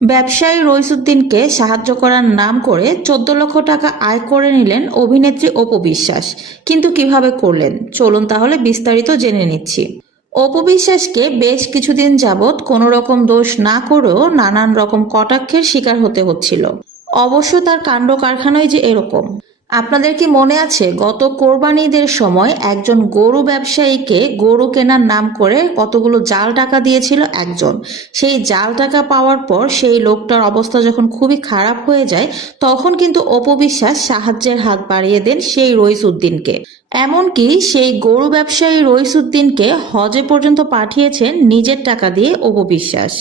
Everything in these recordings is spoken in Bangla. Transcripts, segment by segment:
ব্যবসায়ী রইসুদ্দিনকে সাহায্য করার নাম করে চোদ্দ লক্ষ টাকা আয় করে নিলেন অভিনেত্রী অপু বিশ্বাস। কিন্তু কীভাবে করলেন? চলুন তাহলে বিস্তারিত জেনে নিচ্ছি। অপু বিশ্বাসকে বেশ কিছুদিন যাবৎ কোনো রকম দোষ না করেও নানান রকম কটাক্ষের শিকার হতে হচ্ছিল। অবশ্য তার কাণ্ড কারখানায় যে এরকম। আপনাদের কি মনে আছে, গত কোরবানি ঈদের সময় একজন গরু ব্যবসায়ীকে গরু কেনার নাম করে কতগুলো জাল টাকা দিয়েছিল একজন? সেই জাল টাকা পাওয়ার পর সেই লোকটার অবস্থা যখন খুবই খারাপ হয়ে যায়, তখন কিন্তু অপবিশ্বাস সাহায্যের হাত বাড়িয়ে দেন সেই রইসুদ্দিনকে এমনকি সেই গরু ব্যবসায়ী রইসুদ্দিনকে হজে পর্যন্ত পাঠিয়েছেন নিজের টাকা দিয়ে অপবিশ্বাস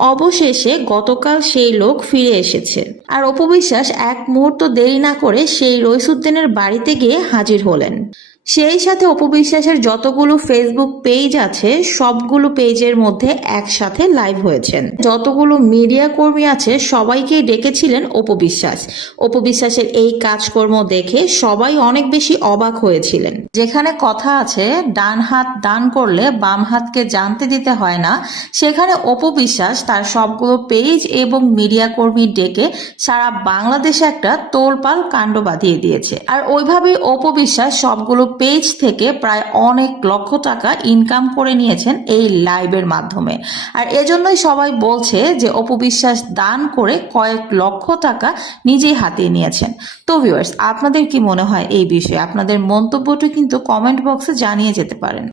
অবশেষে গতকাল সেই লোক ফিরে এসেছে। আর অপবিশ্বাস এক মুহূর্ত দেরি না করে সেই রইসুদ্দিনের বাড়িতে গিয়ে হাজির হলেন। সেই সাথে অপবিশ্বাসের যতগুলো ফেসবুক পেজ আছে, সবগুলো পেজের মধ্যে একসাথে লাইভ হয়েছেন। যতগুলো মিডিয়া কর্মী আছে, সবাইকেই ডেকেছিলেন অপবিশ্বাস অপবিশ্বাসের এই কাজকর্ম দেখে সবাই অনেক বেশি অবাক হয়েছিলেন। যেখানে কথা আছে, ডান হাত দান করলে বাম হাতকে জানতে দিতে হয় না, সেখানে অপবিশ্বাস তার সবগুলো পেজ এবং মিডিয়া কর্মী ডেকে সারা বাংলাদেশে একটা তোলপাল কাণ্ড বাঁধিয়ে দিয়েছে। আর ওইভাবেই অপবিশ্বাস সবগুলো পেজ থেকে প্রায় অনেক লক্ষ টাকা ইনকাম করে নিয়েছেন এই লাইভের মাধ্যমে। আর এজন্যই সবাই বলছে যে অপবিশ্বাস দান করে কয়েক লক্ষ টাকা নিজেই হাতিয়ে নিয়েছেন। তো ভিউয়ার্স আপনাদের কি মনে হয় এই বিষয়ে? আপনাদের মন্তব্যটি কিন্তু কমেন্ট বক্সে জানিয়ে যেতে পারেন।